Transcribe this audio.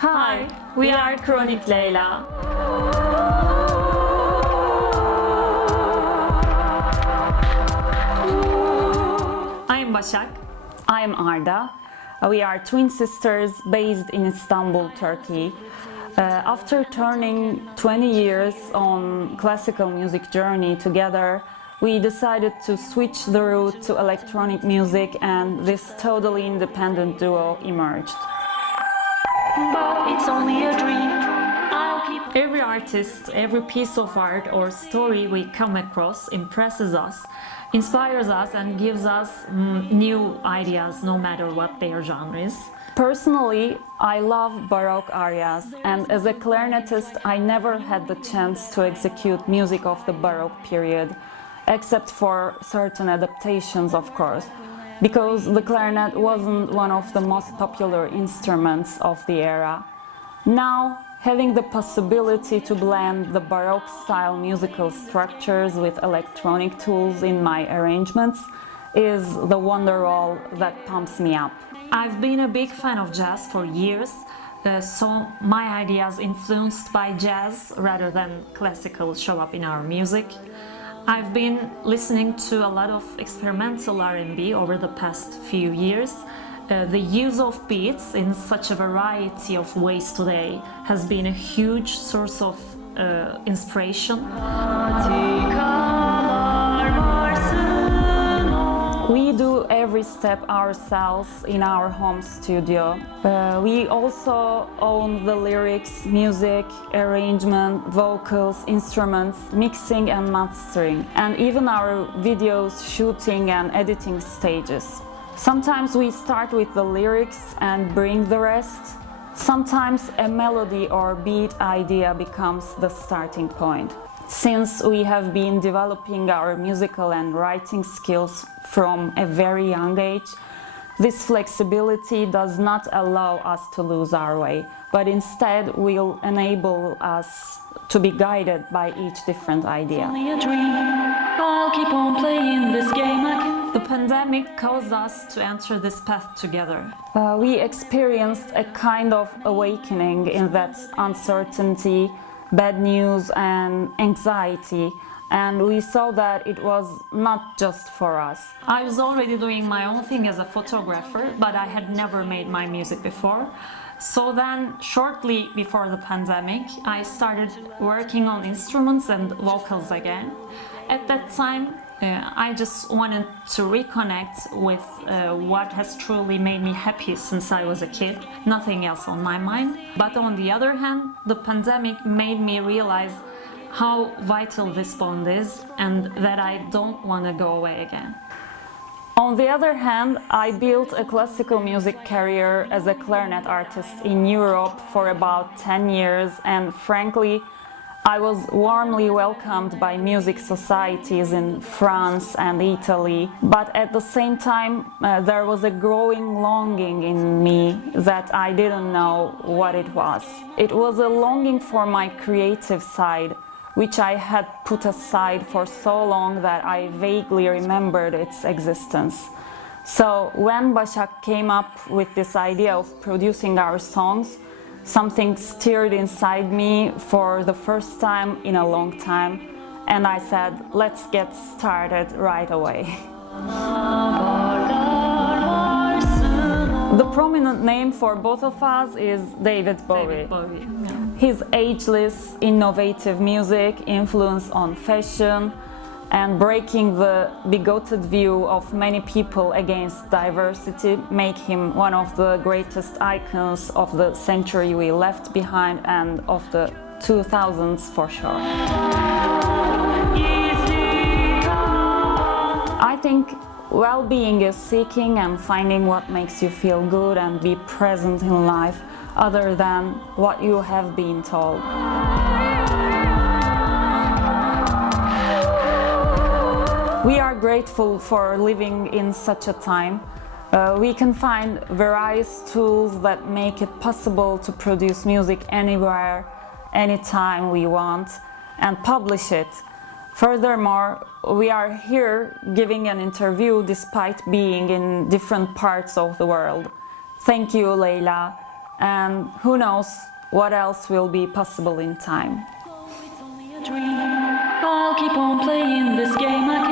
Hi, we are Kronik Leila. I am Basak. I am Arda. We are twin sisters based in Istanbul, Turkey. After turning 20 years on classical music journey together, we decided to switch the route to electronic music, and this totally independent duo emerged. But it's only a dream. Every artist, every piece of art or story we come across impresses us, inspires us and gives us new ideas no matter what their genre is. Personally, I love Baroque arias, and as a clarinetist I never had the chance to execute music of the Baroque period, except for certain adaptations, of course, because the clarinet wasn't one of the most popular instruments of the era. Now, having the possibility to blend the Baroque style musical structures with electronic tools in my arrangements is the wonder wall that pumps me up. I've been a big fan of jazz for years, so my ideas influenced by jazz rather than classical show up in our music. I've been listening to a lot of experimental R&B over the past few years. The use of beats in such a variety of ways today has been a huge source of inspiration. We do every step ourselves in our home studio. We also own the lyrics, music, arrangement, vocals, instruments, mixing and mastering, and even our videos, shooting and editing stages. Sometimes we start with the lyrics and bring the rest. Sometimes a melody or beat idea becomes the starting point. Since we have been developing our musical and writing skills from a very young age, this flexibility does not allow us to lose our way, but instead will enable us to be guided by each different idea. Only a dream. I'll keep on playing this game. The pandemic caused us to enter this path together. We experienced a kind of awakening in that uncertainty, bad news and anxiety, and we saw that it was not just for us. I was already doing my own thing as a photographer, but I had never made my music before. So then, shortly before the pandemic, I started working on instruments and vocals again. At that time, I just wanted to reconnect with what has truly made me happy since I was a kid, nothing else on my mind. But on the other hand, the pandemic made me realize how vital this bond is and that I don't want to go away again. On the other hand, I built a classical music career as a clarinet artist in Europe for about 10 years, and frankly, I was warmly welcomed by music societies in France and Italy, but at the same time there was a growing longing in me that I didn't know what it was. It was a longing for my creative side, which I had put aside for so long that I vaguely remembered its existence. So when Basak came up with this idea of producing our songs, something stirred inside me for the first time in a long time, and I said, let's get started right away. The prominent name for both of us is David Bowie. Yeah. His ageless, innovative music, influence on fashion, and breaking the bigoted view of many people against diversity make him one of the greatest icons of the century we left behind and of the 2000s for sure. I think well-being is seeking and finding what makes you feel good and be present in life other than what you have been told. We are grateful for living in such a time. We can find various tools that make it possible to produce music anywhere, anytime we want, and publish it. Furthermore, we are here giving an interview despite being in different parts of the world. Thank you, Leila. and who knows what else will be possible in time. I'll keep on playing this game. I